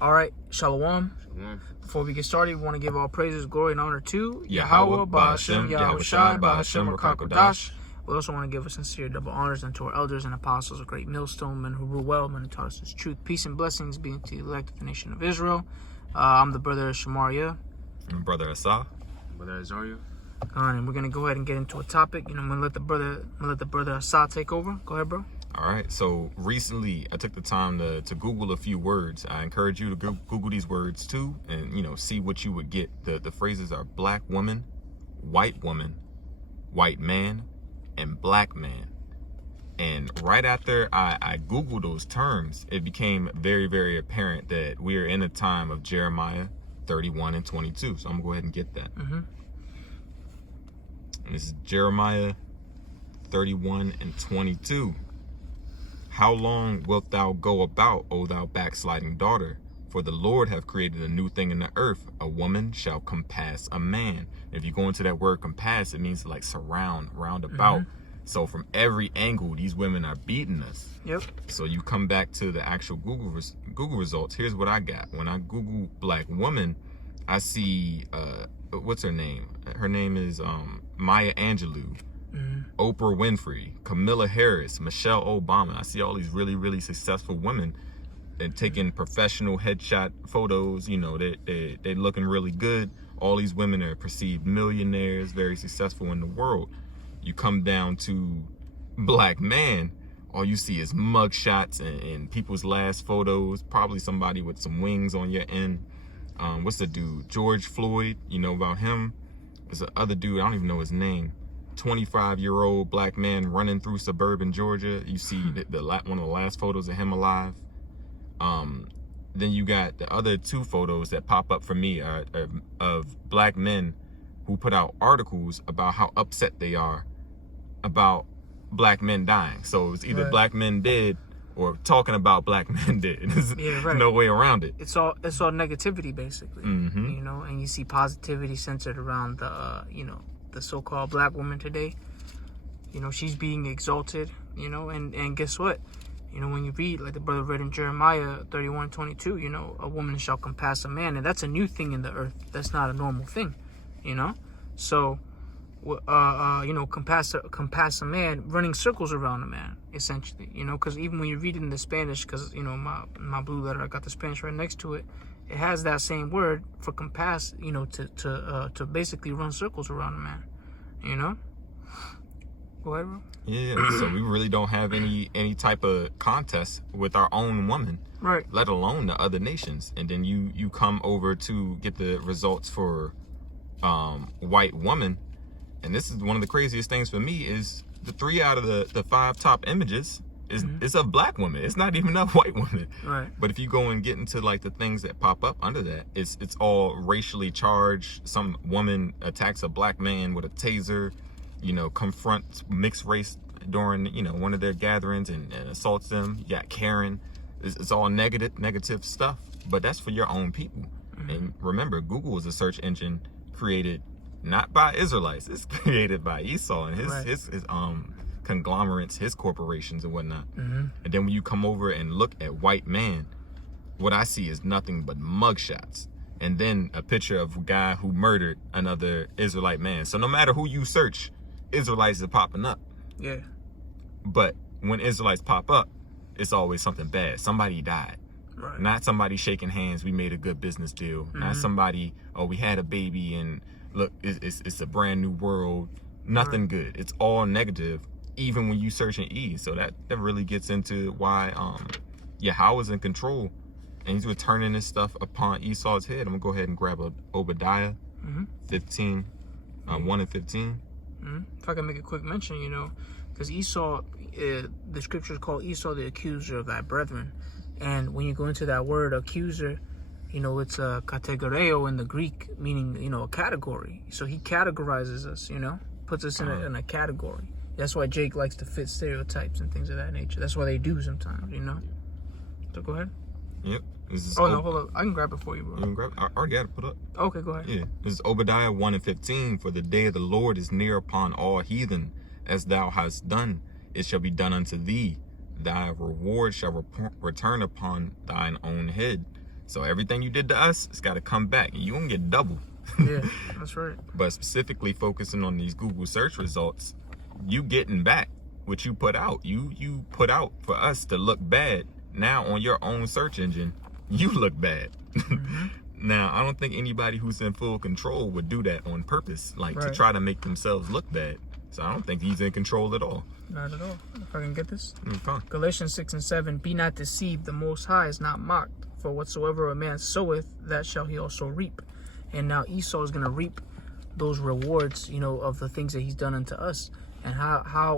All right, Shalom. Shalom. Before we get started, we want to give all praises, glory, and honor to Yahweh, Ba'ashem, Yahweh Shai, Shai, Ba'ashem, Ba'ashem, Rakakodash. We also want to give a sincere double honors unto our elders and apostles, a great millstone, men who rule well, men who taught us his truth. Peace and blessings be unto the elect of the nation of Israel. I'm the brother Shamaria. And brother Asa. Brother Azaria. And we're gonna go ahead and get into a topic. I'm gonna let the brother Asa take over. Go ahead, bro. All right. So recently, I took the time to Google a few words. I encourage you to Google these words too, and see what you would get. The phrases are black woman, white man, and black man. And right after I Googled those terms, it became very, very apparent that we are in a time of Jeremiah 31 and 22. So I'm gonna go ahead and get that. Mm-hmm. And this is Jeremiah 31 and 22. How long wilt thou go about, O thou backsliding daughter? For the Lord hath created a new thing in the earth. A woman shall compass a man. If you go into that word compass, it means like surround, round about. Mm-hmm. So from every angle, these women are beating us. Yep. So you come back to the actual Google results. Here's what I got. When I Google black woman, I see, what's her name? Her name is Maya Angelou. Mm-hmm. Oprah Winfrey, Camilla Harris, Michelle Obama. I see all these really, really successful women and taking professional headshot photos. They looking really good. All these women are perceived millionaires, very successful in the world. You come down to black man, all you see is mug shots and people's last photos, probably somebody with some wings on your end. What's the dude? George Floyd, you know about him? There's the other dude, I don't even know his name. 25-year-old black man running through suburban Georgia. You see one of the last photos of him alive. Then you got the other two photos that pop up for me are of black men who put out articles about how upset they are about black men dying. So it's either black men dead or talking about black men dead. There's no way around it. It's all negativity basically. Mm-hmm. And you see positivity centered around the so-called black woman today. She's being exalted, and guess what? When you read, like the brother read in Jeremiah 31:22, a woman shall compass a man, and that's a new thing in the earth. That's not a normal thing, So, compass a man, running circles around a man, essentially, because even when you read it in the Spanish, because, my blue letter, I got the Spanish right next to it, it has that same word for compass, to basically run circles around a man, Go ahead, bro. Yeah, so we really don't have any type of contest with our own woman, right? Let alone the other nations. And then you come over to get the results for white woman, and this is one of the craziest things for me is the 3 out of the 5 top images is a black woman. It's not even a white woman, right? But if you go and get into like the things that pop up under that, it's all racially charged. Some woman attacks a black man with a taser, confronts mixed race during one of their gatherings and assaults them. You got Karen. It's all negative stuff, but that's for your own people. And remember, Google is a search engine created not by Israelites. It's created by Esau and his conglomerates, his corporations and whatnot. And then when you come over and look at white man, what I see is nothing but mugshots, and then a picture of a guy who murdered another Israelite man. So no matter who you search, Israelites are popping up. Yeah. But when Israelites pop up, it's always something bad. Somebody died. Right. Not somebody shaking hands, we made a good business deal. Not somebody, we had a baby and look, it's a brand new world. Nothing good. It's all negative, even when you search in E. So that really gets into why Yahweh's in control, and he's returning this stuff upon Esau's head. I'm gonna go ahead and grab Obadiah 15, 1 and 15. If I can make a quick mention, because Esau, the scriptures call Esau the accuser of thy brethren. And when you go into that word accuser, it's a kategoreo in the Greek, meaning, a category. So he categorizes us, puts us in a category. That's why Jake likes to fit stereotypes and things of that nature. That's why they do sometimes, So go ahead. Yep. No, hold up. I can grab it for you, bro. You can grab it? I already got it put up. Okay, go ahead. Yeah. This is Obadiah 1 and 15. For the day of the Lord is near upon all heathen. As thou hast done, it shall be done unto thee. Thy reward shall return upon thine own head. So everything you did to us, it's got to come back, and you gonna get double. Yeah, that's right. But specifically focusing on these Google search results, you getting back what you put out. You put out for us to look bad. Now on your own search engine, you look bad. Now, I don't think anybody who's in full control would do that on purpose, like to try to make themselves look bad. So I don't think he's in control at all. Not at all. If I can get this. Fine. Galatians 6:7, be not deceived, the Most High is not mocked. For whatsoever a man soweth, that shall he also reap. And now Esau is going to reap those rewards, of the things that he's done unto us. And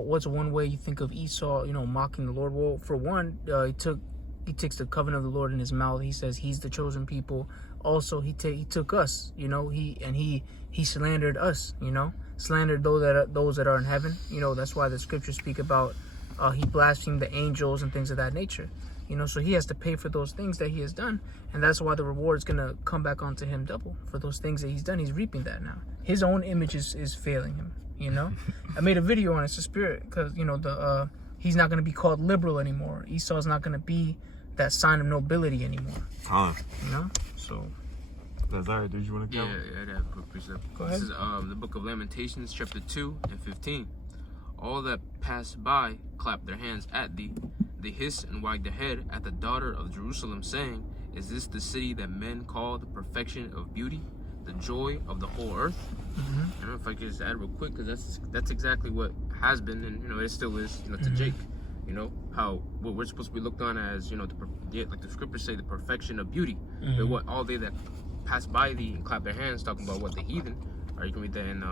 what's one way you think of Esau, mocking the Lord? Well, for one, he takes the covenant of the Lord in his mouth. He says he's the chosen people. Also, he took us, he slandered us, slandered those that are in heaven. That's why the scriptures speak about he blasphemed the angels and things of that nature. So he has to pay for those things that he has done. And that's why the reward is going to come back onto him double for those things that he's done. He's reaping that now. His own image is failing him, I made a video on It's a Spirit because, he's not going to be called liberal anymore. Esau's not going to be that sign of nobility anymore. So. Lazare, did you want to go? Yeah, I have a quick precept. Go ahead. This is the book of Lamentations, chapter 2 and 15. All that pass by clap their hands at thee. They hiss and wag their head at the daughter of Jerusalem, saying, is this the city that men call the perfection of beauty, the joy of the whole earth? I don't know if I could just add real quick, because that's exactly what has been, and it still is, to Jake. How what we're supposed to be looked on as, like the scriptures say, the perfection of beauty. But what all they that pass by thee and clap their hands, talking about what the heathen. Or you can read that in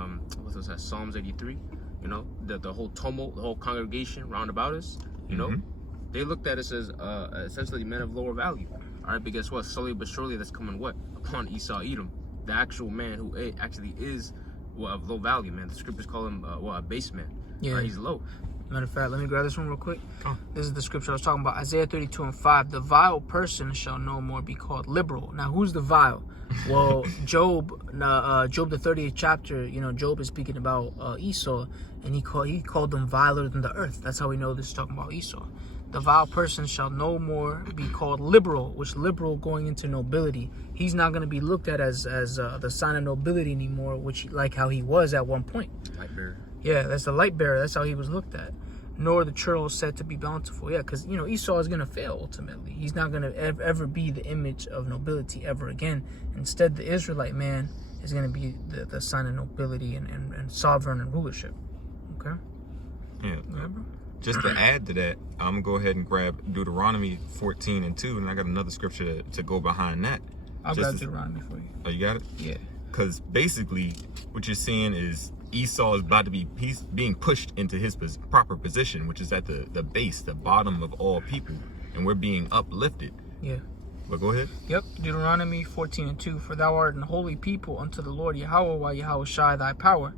what's that, Psalms 83. The whole tumult, the whole congregation round about us. They looked at us as essentially men of lower value. All right, but guess what? Slowly but surely, that's coming upon Esau Edom, the actual man who actually is of low value, man. The scriptures call him a base man. Yeah, right? He's low. Matter of fact, let me grab this one real quick. This is the scripture I was talking about, Isaiah 32:5. The vile person shall no more be called liberal. Now, who's the vile? Well, Job, the 30th chapter, Job is speaking about Esau, and he called them viler than the earth. That's how we know this is talking about Esau. The vile person shall no more be called liberal, which liberal going into nobility. He's not going to be looked at as the sign of nobility anymore, which like how he was at one point. Light bearer. Yeah, that's the light bearer. That's how he was looked at. Nor the churl said to be bountiful. Yeah, because, Esau is going to fail ultimately. He's not going to ever be the image of nobility ever again. Instead, the Israelite man is going to be the sign of nobility and sovereign and rulership. Okay? Yeah. Remember? Just to add to that, I'm going to go ahead and grab Deuteronomy 14:2, and I got another scripture to go behind that. I'll grab Deuteronomy for you. Oh, you got it? Yeah. Because basically, what you're seeing is Esau is about to be being pushed into his proper position, which is at the base, the bottom of all people, and we're being uplifted. Yeah. But go ahead. Yep. Deuteronomy 14:2. For thou art an holy people unto the Lord Yahweh, while Yahweh Shai thy power.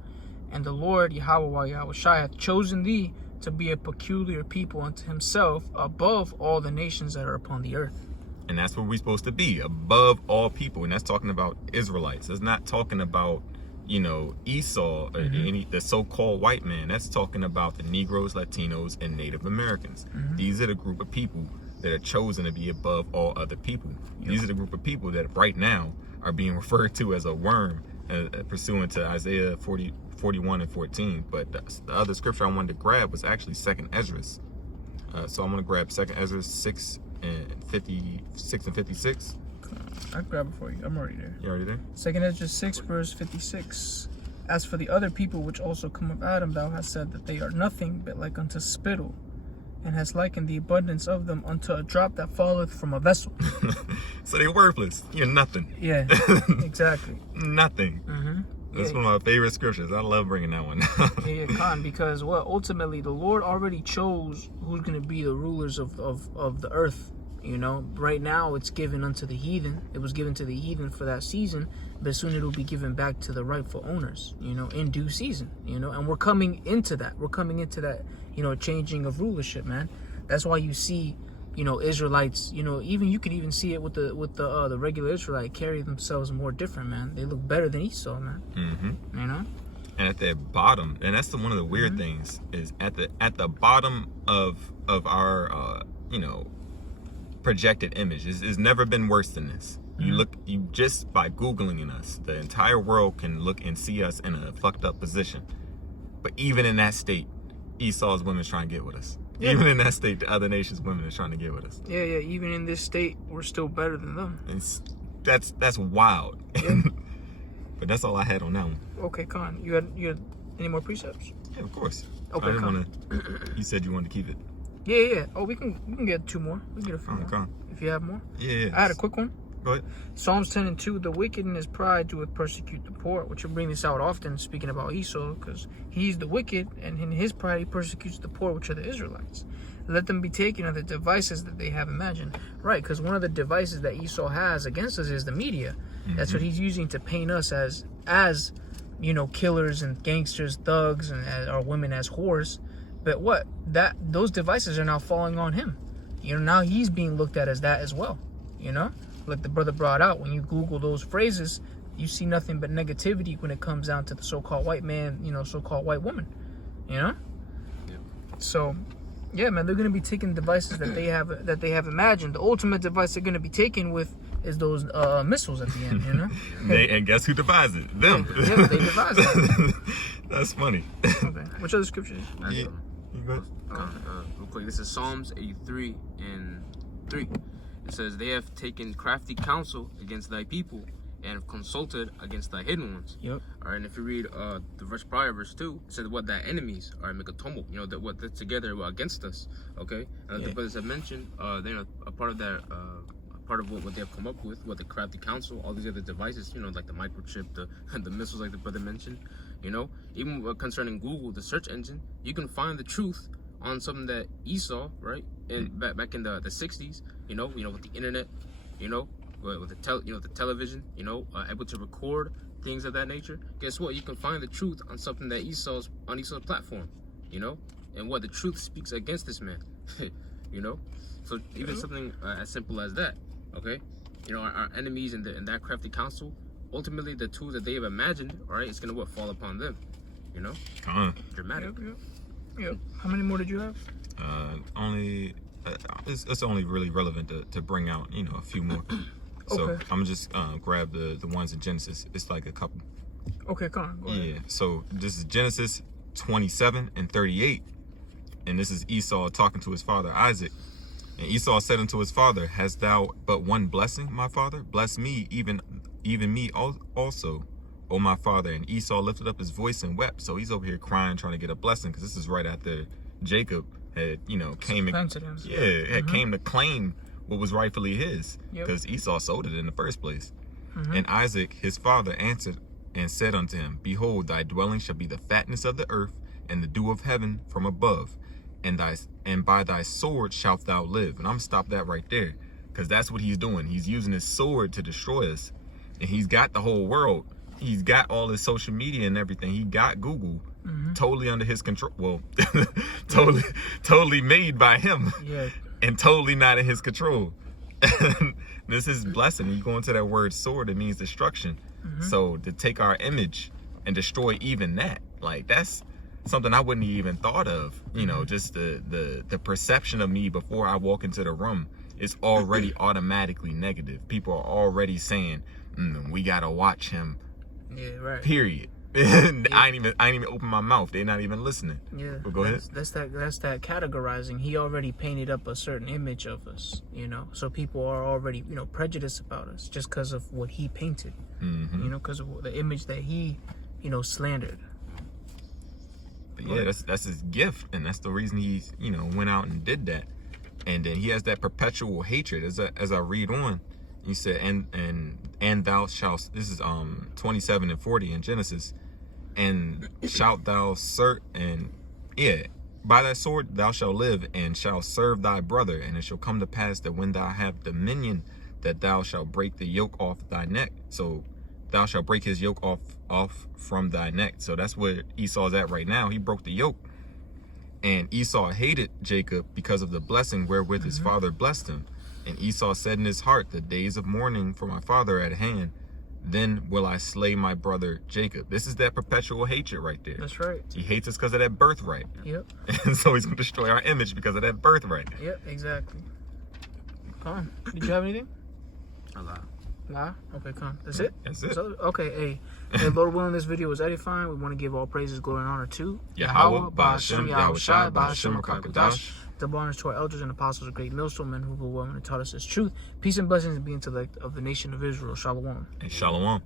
And the Lord Yahweh, while Yahweh Shai hath chosen thee to be a peculiar people unto himself above all the nations that are upon the earth. And that's what we're supposed to be, above all people. And that's talking about Israelites. It's not talking about, Esau or the so-called white man. That's talking about the Negroes, Latinos, and Native Americans. These are the group of people that are chosen to be above all other people. These are the group of people that right now are being referred to as a worm, pursuant to Isaiah 41:14. But the other scripture I wanted to grab was actually 2nd Ezra. So I'm going to grab 2nd Ezra 6 and 56. I'll grab it for you. I'm already there. You already there? 2nd Ezra 6, verse 56. As for the other people which also come of Adam, thou hast said that they are nothing but like unto spittle, and hast likened the abundance of them unto a drop that falleth from a vessel. So they're worthless. You're nothing. Yeah, exactly. Nothing. That's one of my favorite scriptures. I love bringing that one. Khan, because ultimately the Lord already chose who's going to be the rulers of the earth. Right now it's given unto the heathen. It was given to the heathen for that season, but soon it'll be given back to the rightful owners, in due season, and we're coming into that. We're coming into that, changing of rulership, man. That's why you see, Israelites, even you could even see it with the regular Israelite carry themselves more different, man. They look better than Esau, man. And at the bottom, and that's one of the weird things, is at the bottom of our projected image. It's never been worse than this. You just by Googling us, the entire world can look and see us in a fucked up position. But even in that state, Esau's women is trying to get with us. Yeah. Even in that state, the other nations' women is trying to get with us. Yeah. Even in this state, we're still better than them. And that's wild. Yeah. But that's all I had on that one. Okay, Khan. You had any more precepts? Yeah, of course. Okay, I didn't want to. You said you wanted to keep it. Yeah. Oh, we can get 2 more. We can get a few more. Khan. If you have more. Yeah. I had a quick one. Go ahead. Psalms 10:2, the wicked in his pride doeth persecute the poor, which will bring this out often, speaking about Esau, because he's the wicked, and in his pride he persecutes the poor, which are the Israelites. Let them be taken of the devices that they have imagined. Right, because one of the devices that Esau has against us is the media. That's what he's using to paint us as killers and gangsters, thugs, and our women as whores. But those devices are now falling on him. Now he's being looked at as that as well. Like the brother brought out, when you Google those phrases, you see nothing but negativity when it comes down to the so-called white man, so-called white woman, Yeah. So, yeah, man, they're gonna be taking devices that they have imagined. The ultimate device they're gonna be taken with is those missiles at the end, And guess who devised it? Them. Yeah, they devised it. That's funny. Okay. Which other scriptures? Yeah. You go ahead. Real quick, this is Psalms 83:3. It says, they have taken crafty counsel against thy people and have consulted against thy hidden ones. Yep. All right, and if you read the verse prior, verse 2, it says what thy enemies are make a tumult. That what they're together against us. Okay, and the brothers have mentioned, they're a part of that. Part of what they have come up with, what the crafty counsel, all these other devices, like the microchip, the missiles, like the brother mentioned. Even concerning Google, the search engine, you can find the truth on something that Esau, right, and back in the 60s, with the internet, with the television, able to record things of that nature. Guess what? You can find the truth on something that Esau's platform, and what the truth speaks against this man, So even something as simple as that, okay, our enemies and that crafty counsel, ultimately the tools that they have imagined, all right, it's gonna fall upon them, Dramatic. Yep. How many more did you have? Only it's only really relevant to bring out a few more. So Okay. I'm gonna just grab the ones in Genesis. It's like a couple. Okay, come on. Go ahead. Yeah. So this is Genesis 27:38, and this is Esau talking to his father Isaac. And Esau said unto his father, hast thou but one blessing, my father? Bless me, even me also, O my father. And Esau lifted up his voice and wept. So he's over here crying, trying to get a blessing, because this is right after Jacob had, came to claim what was rightfully his, because Esau sold it in the first place. And Isaac, his father, answered and said unto him, behold, thy dwelling shall be the fatness of the earth, and the dew of heaven from above. And by thy sword shalt thou live. And I'm gonna stop that right there, because that's what he's doing. He's using his sword to destroy us. And he's got the whole world. He's got all his social media and everything. He got Google totally under his control. Well, totally made by him. Yeah. And totally not in his control. This is blessing. You go into that word sword, it means destruction. So to take our image and destroy even that, like, that's something I wouldn't even thought of. Just the perception of me before I walk into the room is already automatically negative. People are already saying, we gotta watch him. Yeah, right. Period. I ain't even open my mouth. They're not even listening. Yeah. But go ahead. That's that categorizing. He already painted up a certain image of us, so people are already, prejudiced about us just because of what he painted, because of the image that he, slandered. But yeah, that's his gift, and that's the reason he, went out and did that. And then he has that perpetual hatred. As I read on, he said, and thou shalt, this is 27:40 in Genesis, and shalt thou serve, and by thy sword thou shalt live, and shalt serve thy brother. And it shall come to pass that when thou have dominion, that thou shalt break the yoke off thy neck. So thou shalt break his yoke off from thy neck. So that's where Esau's at right now. He broke the yoke. And Esau hated Jacob because of the blessing wherewith his father blessed him. And Esau said in his heart, the days of mourning for my father at hand, then will I slay my brother Jacob. This is that perpetual hatred right there. That's right. He hates us because of that birthright. Yep. And so he's going to destroy our image because of that birthright. Yep, exactly. Come. Did you have anything? Allah. Nah? Okay, come. That's it? That's it. So, okay, hey, Lord willing, this video was edifying. We want to give all praises, glory, and honor to Yahweh, Ba'ashem, Yahushai, Ba'ashem, Kakadash. Double honors to our elders and apostles, of great millstone men who were willing and taught us this truth. Peace and blessings be into the of the nation of Israel. Shalom. And Shalom.